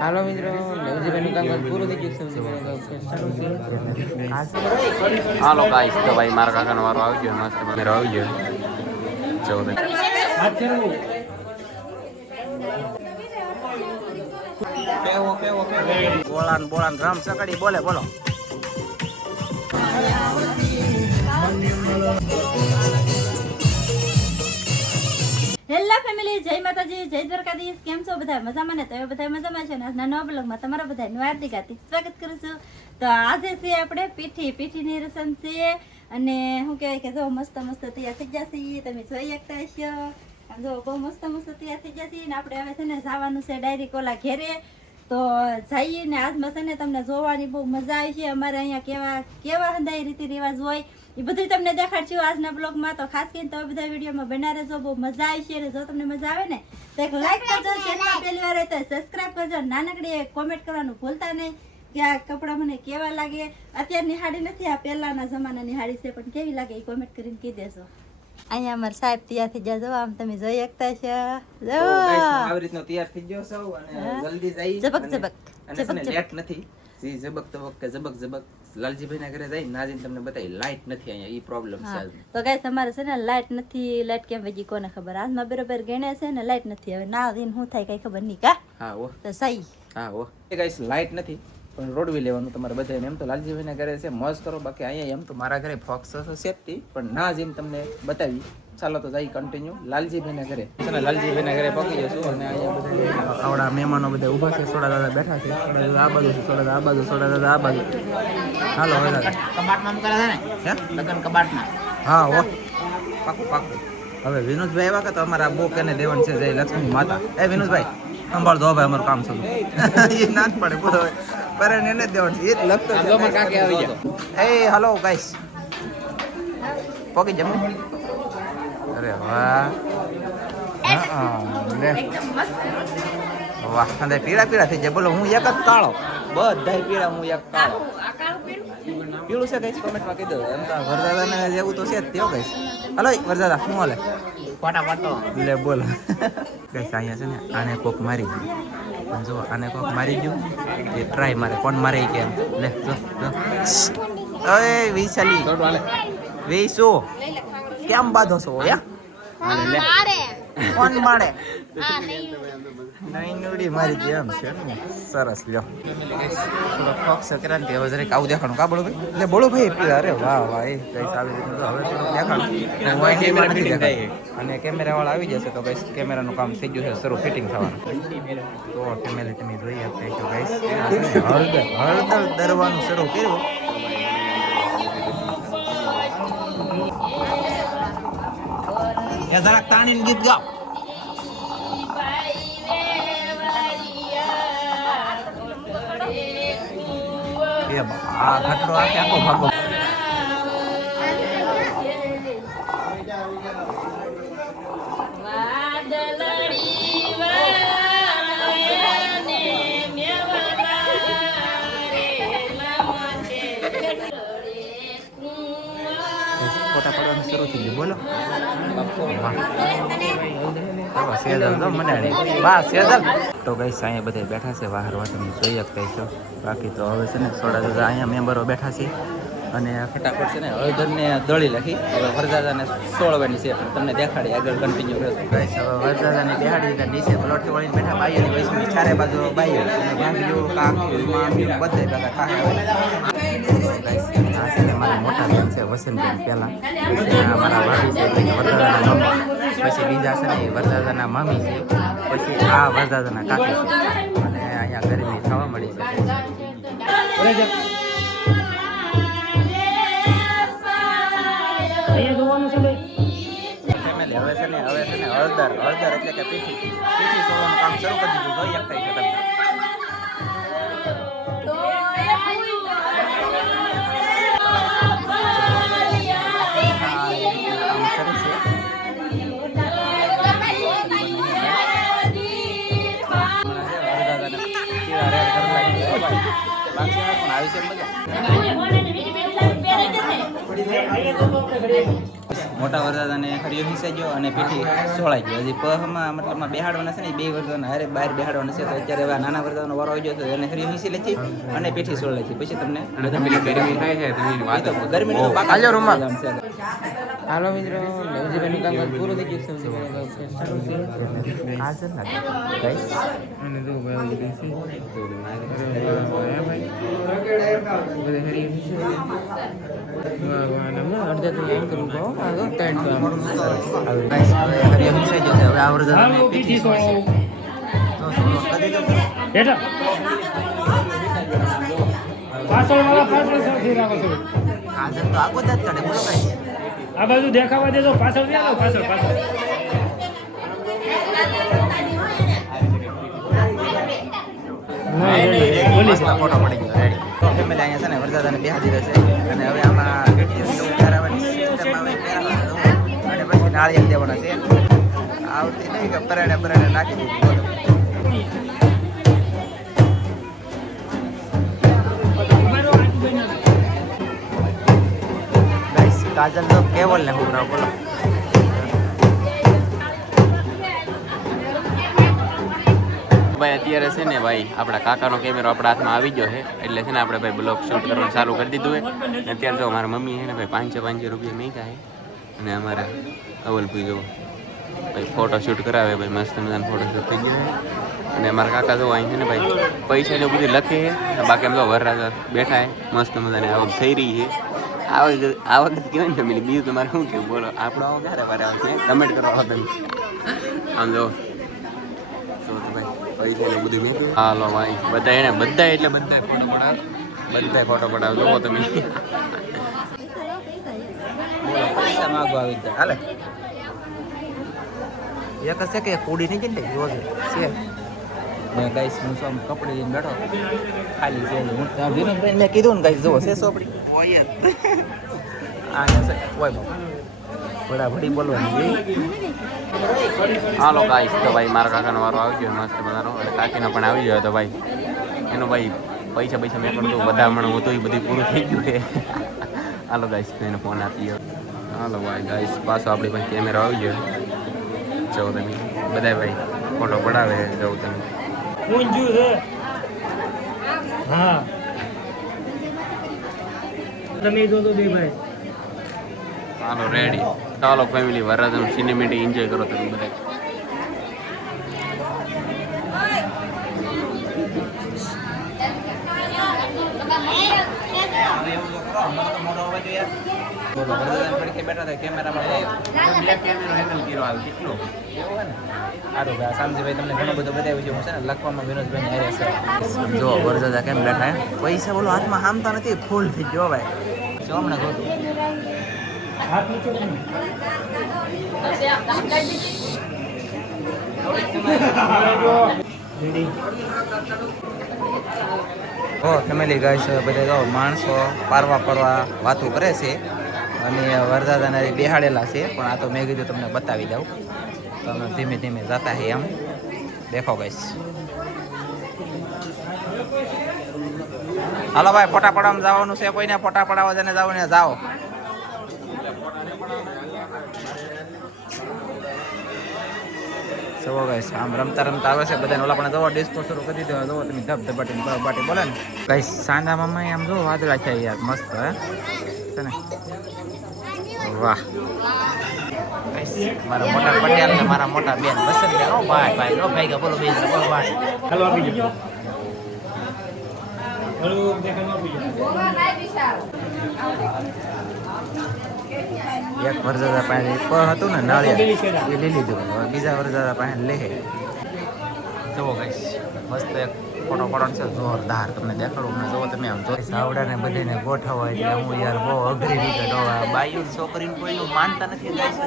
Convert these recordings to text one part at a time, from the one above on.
હાલો મિત્રો, નવજીભાઈનું કામ પૂરું થઈ ગયું. હાલો ગાઈસ, તો ભાઈ મારા કાકાનો વારો આવી ગયો. મસ્ત મેરો આવી ગયો. કેવો બોલાન રામ સકડી બોલે બોલો. હેલો ફેમિલી, જય માતાજી, જય દ્વારકાધીશ. કેમ છો બધા? મજામાં ને? તો બધા મજામાં છે ને? આજના નવા બ્લોગમાં તમારા બધાનું હાર્દિક સ્વાગત કરું છું. તો આજે છે આપણે પીઠીની રસમ છે. અને શું કહેવાય કે જો મસ્ત તૈયાર થઈ જશે. તમે જોઈ શકતા હશો. જો બહુ મસ્ત તૈયાર થઈ જશે. ને આપણે હવે છે ને જવાનું છે ડાયરેક્ટ ઓલા ઘેરે. તો જઈએ ને આજમાં છે ને તમને જોવાની બહુ મજા આવી છે. અમારે અહીંયા કેવા હંધાઈ રીતિ રિવાજ હોય એ બધું તમને દેખાડશું આજના બ્લોગમાં. તો ખાસ કરીને તમે બધા વિડીયોમાં બના રહેજો, બહુ મજા આવી છે. અને જો તમને મજા આવે ને તો એક લાઈક કરજો, ચેનલ પહેલી વાર હોય તો સબસ્ક્રાઇબ કરજો, નાનકડી કોમેન્ટ કરવાનું ભૂલતા નહીં કે આ કપડાં મને કેવા લાગે. અત્યારની હાડી નથી, આ પહેલાના જમાનાની હાડી છે, પણ કેવી લાગે એ કોમેન્ટ કરીને કહી દેજો. અહીંયા અમાર સાહેબ તૈયાર થઈ ગયા. જો આમ તમે જોઈ શકતા છો. જો આવી રીતનો તૈયાર થઈ ગયો સૌ અને જલ્દી જઈ ઝબક અને લેટ નથી. જી ઝબક લાલજીભાઈ ના ઘરે જઈ નાજીને તમને બતાવી લાઈટ નથી અહીંયા, ઈ પ્રોબ્લેમ છે. તો ગાઈસ અમારે છે ને લાઈટ નથી. લાઈટ કેમ વજી કોને ખબર. આજમાં બરોબર ગણે છે ને લાઈટ નથી. હવે ના આવીને શું થાય કઈ ખબર નહીં. કા હા ઓ તો સહી. હા ઓ ગાઈસ લાઈટ નથી પણ રોડવી લેવાનું તમારે બધાને. એમ તો લાલજીભાઈ ના ઘરે છે, મોજ કરો. બાકી અહીંયા એમ તો મારા ઘરે ફોક્સ સેફટી પણ ના જેમ તમને બતાવી. ચાલો તો જઈ કન્ટિન્યુ લાલજીભાઈ ના ઘરે. લાલજીભાઈ ના ઘરે પહોંચી જશું અને અહીંયા બધા આવડા મહેમાનો બધા ઊભા છે. સોડા દાદા બેઠા છે. સોડા દાદા આ બાજુ છે, સોડા દાદા આ બાજુ, સોડા દાદા આ બાજુ. હાલો હવે કબાટમાં મૂકેલા છે ને? હે લગન કબાટમાં. હા ઓ પાકું. હવે વિનોદભાઈ આવ્યા કે તો અમારા બો કેને દેવન છે જય લક્ષ્મી માતા. એ વિનોદભાઈ સંભાળ દો ભાઈ, અમારું કામ છે. એ ના જ પડે બોલો પર એને દેવન છે એ લખતો છે. અમાર કાકે આવી ગયા. એ હાલો ગાઈસ પોકી જમ. અરે વાહ લે વાહ, અને પીળા થઈ જાય. બોલો હું એક જ કાળો, બધાય પીળા, હું એક કાળો. પીળું છે ગાઈસ, કોમેન્ટમાં કહી દો. એમ તો વરદાદાને જેવું તો છે જ તેઓ ગાઈસ. હલો વરદાદા શું હાલે? ફટાફટ લે બોલ ગાઈસ. અહીંયા છે ને આને કોક મારી ગયું. જો આને કોક મારી ગયું એ ટ્રાય મારે. કોણ મારે કે લે જો ઓય વિશાલી વેસો કેમ બાધો છો યા? લે કોણ મારે? નહીં નોડી મારી દે એમ છે ને. સરસ લ્યો થોડો ફોક્સ ક્રાંતિ. હવે જરીક આવું દેખાણું કા બોલો ભાઈ? એટલે બોલો ભાઈ. અરે વાહ વાહ એ કઈ આવી રીતનું તો હવે થોડું દેખાણું. અને કેમેરા વાળા આવી જશે તો ગાઈસ કેમેરાનું કામ થઈ ગયું છે શરૂ, ફિટિંગ થવાનું. તો ફેમિલી તમે જોઈ આપે છો ગાઈસ, હળદર દરવાનું શરૂ કર્યું. એ જરાક તાણીને ગીત ગાઓ. આ ઘટડો આખો ભાગો ફોટા પડવાનું શરૂ થઈ ગયું. બોલો તો ગઈ અહીંયા બધા બેઠા છે બહાર. તમે જોઈ શકતા છો. બાકી તો હવે છે ને થોડા બધા અહીંયા મેમ્બરો બેઠા છે અને ફટાફટ છે ને હળદરને દળી લખી. હવે વરદાદાને સોળવાની છે, તમને દેખાડી આગળ કન્ટિન્યુ રહેશે. ગાઈસ હવે વરદાદાને બેહાડી દીધા નીચે પલોઠી વળીને બેઠા. બાઈઓની વયસની ચારે બાજુ બાઈઓ અને ભાંગીઓ કાકી મામી બધે ભેગા થાય. મારા મોટા બેન છે વસંતબેન પહેલાં, મારા ભાભી છે વરદાદાના મમ્મી, પછી બીજા છે ને એ વરદાદાના મામી છે, પછી આ વરદાદાના કાકી છે. અને અહીંયા ગરમી થવા મળી છે. ફેમિલી હવે છે ને હળદર એટલે કે પીઠી સોળવાનું કામ શરૂ કરી દીધું. જોઈ શકતા છે તમે. મોટા વરસાદાને હરિયો હિસાઈ ગયો અને પીઠી સોળાઈ ગયો. હજી પહમાં મતલબમાં બેહાડવાના છે ને, બે વરસાદના હારે બહાર બેહાડવાના છે. તો અત્યારે હવે નાના વરસાદનો વારો આવી ગયો તો એને હરિયો હિસી લે છે અને પીઠી સોળાઈ છે. પછી તમને બધા ગરમી થાય છે તો એની વાત ગરમીનો તો પાકા હાલો રૂમમાં. ગામ છે. હાલો મિત્રો, નવજીભાઈનું કામ પૂરું થઈ ગયું. સબ્જી બનાવવાનું સારું છે. આ છે ને ગાઈસ. અને જો ભાઈ બધે હરી અડધા તો એમ કરું કહો આગળ ટાઈટ હવે ગાઈસ હવે હરિયો હિસાઈ ગયો છે. હવે આ વરસાદાને પીઠી સોળાઈ છે. તો સોળો કરી દો. પાછળ સૌથી રાખો છો. કાજલ તો આગો જ ચડે. બોલો ગાઈસ. આ બાજુ દેખાવા દેજો, પાછળ નહીં આવો, પાછળ મસ્ત ફોટો પડી ગયો. રેડી. તો ફેમિલી અહીંયા છે ને વરસાદાને બેહાડી રહેશે અને હવે આમાં કેટલી ઉતારવાની સિસ્ટમ આવે પહેરાવાનું અને પછી નાળિયેર દેવાના છે. આવતી નહીં કે પરાણે નાખી દીધું. ગાઈસ કાજલ તો કેવલ ને હું બોલો. ભાઈ અત્યારે છે ને ભાઈ આપણા કાકાનો કેમેરો આપણા હાથમાં આવી ગયો છે એટલે છે ને આપણે ભાઈ બ્લોગ શૂટ કરવાનું ચાલુ કરી દીધું છે. અત્યારે તો મારા મમ્મી છે ને ભાઈ 500 રૂપિયા મેંગા છે અને અમારા અવલભાઈ જો ભાઈ ફોટો શૂટ કરાવે. ભાઈ મસ્ત મજાનો ફોટો શૂટ થઈ ગયો છે અને અમારા કાકા જો અહીં છે ને ભાઈ પૈસા ને બધું લખે છે. બાકી એમ તો વરરાજા બેઠા છે, મસ્ત મજાની આવક થઈ રહી છે. આ વખત કહેવાય ને ફેમિલી, બીજું તમારે શું કેવું બોલો? આપણો આવો ક્યારે વારે આવશે? કમેન્ટ કરો તમે. આમ જો પૈસા ને બધું મેં હાલો ભાઈ બધા એને બધા એટલે બધા ફોટો પડાવ જોવો તમે. બોલો પૈસા માગવા આવી ગયા. હાલે એક છે કે કુડી નહીં જઈને રોજ છે. મેં ગાઈસ હું શું કપડી લઈને બેઠો ખાલી છે. હું ત્યાં વિનોદભાઈ મેં કીધું ને ગાઈસ જોવો છે સોપડી ઓય આ છે ઓય બાપા બડા ભડી બોલવાની. હાલો ગાઈસ તો ભાઈ મારા કાકાનો વારો આવી ગયો મસ્ત મજાનો અને કાકીનો પણ આવી ગયો તો ભાઈ એનો ભાઈ પૈસા મેં કરતું વધામણું હતું એ બધું પૂરું થઈ ગયું છે. હાલો ગાઈસ એને ફોન આપી ગયો. હાલો ભાઈ ગાઈસ પાછો આપણી પાસે કેમેરો આવી ગયો. જો તમે બધા ભાઈ ફોટો પડાવે જવું તમે. ઊંજું છે. હા તમે જો તો દે ભાઈ. હાલો રેડી. ચાલો ફેમિલી વરરાજાનું સિનેમેટિક એન્જોય કરો તમે બધા. બોલો વરસાદ પડખે બેઠા હતા કેમેરામાં બ્લેક કેમેરો હેન્ડલ કર્યો હાલ કેટલો એવું ને સારું ભાઈ શાંતિભાઈ તમને ઘણું બધું બતાવ્યું છે. હું છે ને લખવામાં વિનોદભાઈ હારે છે. જો વરસાદા કેમ બેઠા પૈસા બોલો હાથમાં હામતા નથી. ફૂલ થઈ ગયો ભાઈ. શું હમણાં જોતું હાથ નીચે કરો. રેડી. ઓ ફેમિલી ગાઈસ બધા જો માણસો પારવા પડવા વાતો કરે છે અને વરસાદાને બેહાડેલા છે. પણ આ તો મેં કીધું તમને બતાવી દઉં. તમે ધીમે ધીમે જતા હે એમ દેખો ગાઈસ. હાલો ભાઈ ફોટા પડાવવા જવાનું છે. કોઈને ફોટા પડાવવા જને જાવ ને જાઓ. જવો ગાઈસ આમ રમતા આવે છે બધાને. ઓલા પણ જવો ડિસ્કો શરૂ કરી દીધો. જવો તમે ધબધબાટી બાટી બોલે ને ગાઈસ. સાંડા મામા આમ જો વાદળા છે યાર મસ્ત હે છે ને. વાહ ગાઈસ મારા મોટા પટેલ ને મારા મોટા બેન વસંત બેન. ઓ ભાઈ નો ભાઈ બોલો બે બોલો ભાઈ. હાલો આપી જો. હાલો દેખાનો આપી જો. એક વરસાદા પાસે હતું ને નાળિયેર એ લઈ લીધું. બીજા વરસાદા પાસે લે. જુઓ ગાઈસ મસ્ત એક ફોટો પડવાનો છે જોરદાર. તમને દેખાડું મને જોવો તમે આમ જોઈ સાવડાને બધાને ગોઠવવા એટલે હું યાર બહુ અઘરી રીતે ડોવા બાયું છોકરીને કોઈનું માનતા નથી ગાઈસ.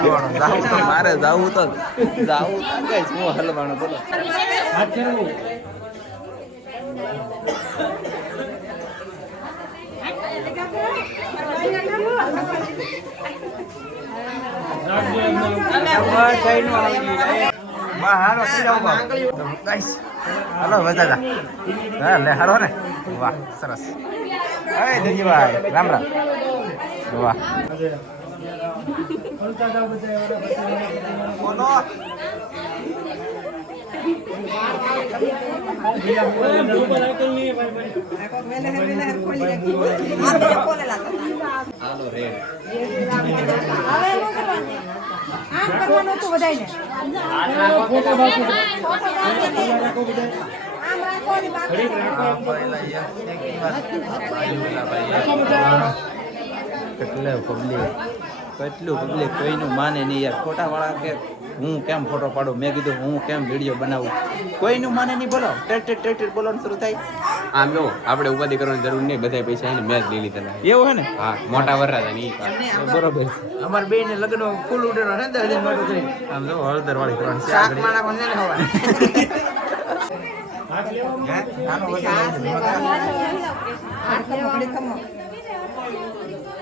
હલવાનું જાવું તો મારે જાવું તો ગાઈસ હું હલવાનું બોલો. હાથ ફેરવો. ગાઈસ હાલો બધા હા લે હાલો ને વાહ સરસ હે ધનજીભાઈ રામ રામ વાહ હાલો રે કેટલું પબ્લિક કોઈનું માને નહીં યાર ફોટા વાળા કે હું કેમ ફોટો પાડું મેં કીધું હું કેમ વિડીયો બનાવું કોઈનું માને નહીં બોલો ટેટ બોલવાનું શરૂ થાય આમ જો આપણે ઉપાધિ કરવાની જરૂર નહીં બધા પૈસા એને મેં જ લઈ લીધા એવું હે ને હા મોટા વરરાજા ની બરોબર અમાર બે ને લગ્ન ફૂલ ઉડેલો ને દસ દિન મોટું કરી આમ જો હળદર વાળી કરવાની છે શાક આગળ. માણા પણ ને હવા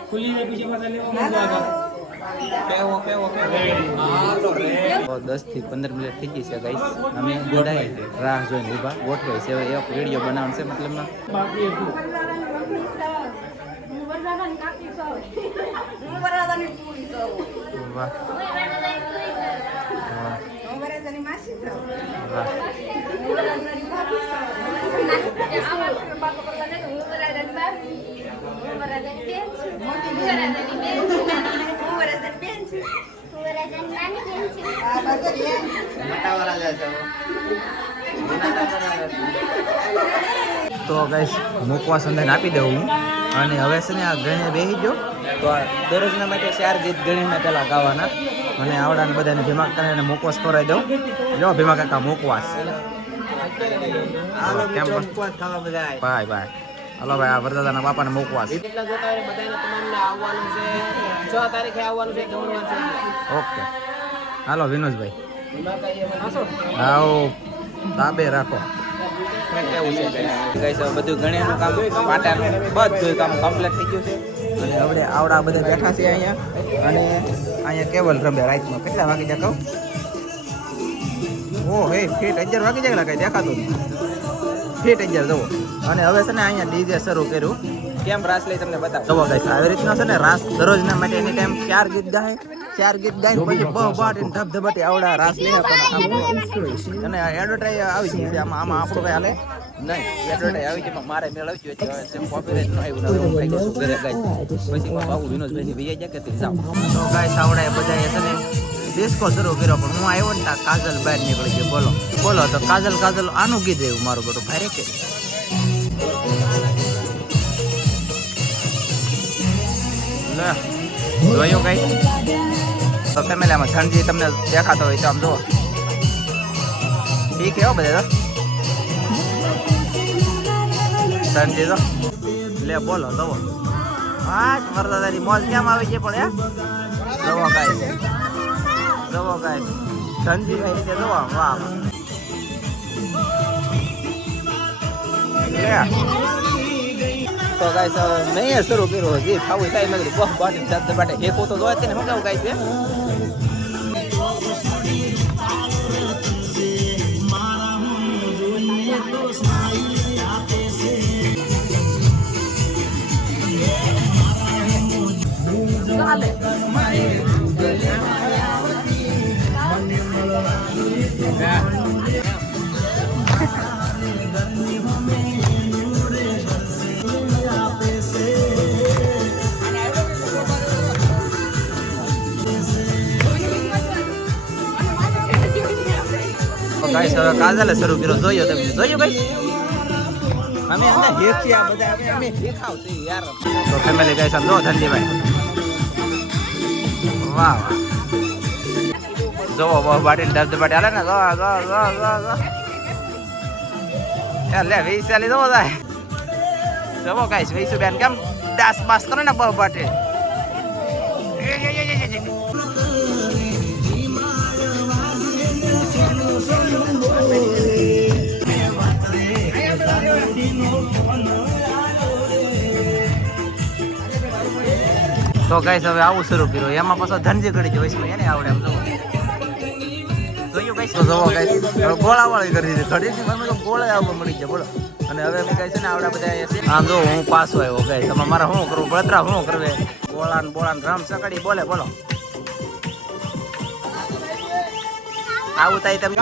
ખુલ્લી જાય પછી પાછા લેવા તો 10 થી 15 મિનિટ થઈ ગઈ છે ગાઈસ અમે ગોડાઈ રાહ જોઈને ઊભા ગોઠવાય છે હવે એક વિડીયો બનાવવાનો છે મતલબમાં બાકી હતું વાહ વાહ તો ગાઈસ મુકવા સંધાન આપી દઉં હું અને હવે છે ને આ ગણે બેસી ગયો તો આ દરરોજના માટે 4 ગીત ગણીને પહેલા ગાવાના અને આવડાને બધાને ભીમા કરીને મુકવાસ કરાવી દઉં લો ભીમા કાકા મુકવાસ કેમ ખાવા બધા ભાઈ ભાઈ હલો ભાઈ આ વરદાદાના બાપાને મુકવાસ જેટલા જોતા હોય બધાને તમામને આવવાનું છે 6 તારીખે આવવાનું છે જમણવાર છે ઓકે હાલો વિનોદભાઈ આસો આવો તાબે રાખો કેવું છે ગાઈસ હવે બધું ગણ્યાનું કામ પાટાનું બધું કામ કમ્પ્લીટ થઈ ગયું છે અને હવે આવડા બધા બેઠા છે અહીંયા અને અહીંયા કેવલ રમે રાતમાં કેટલા વાગી જાય કહું ઓ હે ફીટ 11 વાગી જાય કઈ દેખાતું નહીં ફીટ 11 જવો અને હવે છે ને અહીંયા ડીજે શરૂ કર્યું કેમ રાસ લઈ તમને બતાવો જવો ગાઈસ આવી રીતના છે ને રાસ દરરોજના માટે એની ટાઈમ 4 ગીત ગાય 4 ગીત ગાઈને પછી બહુ બાટીને ધબધબાટી આવડા રાસ લઈ આપણને અને એડવર્ટાઈઝ આવી છે આમાં આપણું કઈ હાલે નહીં એડવર્ટાઈઝ આવી છે પણ મારે મેળ આવી છે હવે કોપીરાઈટ નો આવ્યું ને ભાઈ કે શું કરે ગાઈસ પછી બાબુ વિનોદભાઈ ની વિજય કે તે જાવ તો ગાઈસ આવડા બધા છે ને ડિસ્કો શરૂ કર્યો પણ હું આવ્યો ને તા કાજલ બહાર નીકળી ગયો બોલો બોલો તો કાજલ કાજલ આનું ગીત એવું મારું બધું ભારે કે લે જોયું ગાઈસ તો ફેમિલી આમાં ધનજી તમને દેખાતો હોય તો આમ જુઓ ઠીક હો બધા ધનજી તો લે બોલો દવો હા વરદાદાની મોજ કેમ આવી છે પણ દવો ગાઈસ ધનજી ભાઈ રીતે દવો વાહ લે તો ગાઈસ મેં શરૂ કર્યો જે ખાવું થાય મેં બહુ બાટી જાતે બાટે હેકો તો જોવા તેને હું કેવું ગાઈસ છે ગાઈસ હવે કાજલે શરૂ કર્યો જોયો તમે જોયું ગાઈસ અમે અંદર હેકી આ બધા અમે હેખાવ છે યાર તો ફેમિલી ગાઈસ આમ જો ધનજીભાઈ વાહ જો બહુ બાટી દર્દ બાટી હાલે ને જો યાર લે વૈશાલી જો જાય જો ગાઈસ વૈસુ બેન કેમ દાસ બાસ કરે ને બહુ બાટી તો ગાઈસ હવે આવું શરૂ કર્યું એમાં પાછો ધનજી કરી જોઈશ એને આવડે એમ જોયું ગાઈસ તો જવો ગાઈસ ગોળા વાળી કરી દીધી ઘડીની વારમાં તો ગોળે આવવા મળી ગયા બોલો અને હવે અમે કહે છે ને આવડા બધા અહીંયા છે આમ જો હું પાછો આવ્યો ગાઈસ તમે મારે શું કરવું બળતરા શું કરવે ગોળાન બોળાન રામ સકડી બોલે બોલો આવું થાય તમે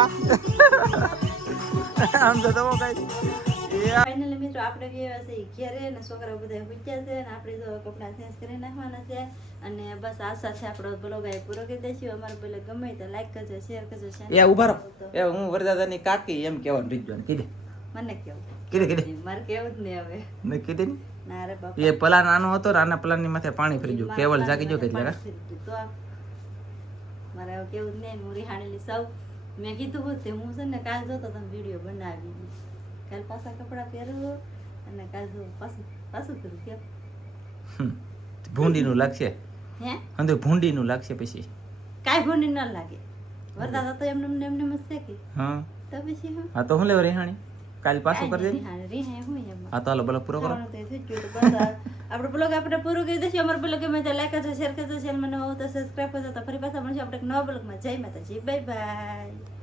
આમ તો જવો ગાઈસ ફાઇનલી મિત્રો આપણે ગયા છે ઘેરે ને છોકરા બધા પૂછ્યા છે ને આપણે જો કપડાં ચેન્જ કરી નાખવાના છે અને બસ આ સાથે આપણો બ્લોગ અહીં પૂરો કરી દઈશું અમારો બ્લોગ ગમે તો લાઈક કરજો શેર કરજો એ ઉભા રહો એ હું વરદાદાની કાકી એમ કહેવાનું રીત જોને કીધે મને કેવું કીધે મારે કેવું જ નહીં હવે મેં કીધે ને ના રે બાપા એ પલા નાનો હતો રાના પલાની માથે પાણી ફરી ગયું કેવલ જાગી ગયો એટલે તો મારે હવે કેવું જ નહીં હું રિહાણેલી સૌ મેં કીધું હોત તે હું છે ને કાલ જોતો તમે વિડીયો બનાવી કાલ પાછા કપડાં પહેરવો અને કાલ જો પાછું કરું કેમ ભૂંડીનું લાગશે હે અંદર ભૂંડીનું લાગશે પછી કાંઈ ભૂંડી ન લાગે વરસાદ હતો એમને એમને એમ જ છે કે હા તો પછી હું હા તો હું લેવા રેહાણી કાલ પાછું કરી દે રિહાણે હું એમ હા તો હાલો બ્લોગ પૂરો કરો આપણે બ્લોગ આપણે પૂરો કરી દઈશું અમારો બ્લોગ ગમે તો લાઈક કરજો શેર કરજો ચેનલ મને તો સબસ્ક્રાઈબ કરજો તો ફરી પાછા મળશું આપણે એક નવા બ્લોગમાં જય માતાજી બાય બાય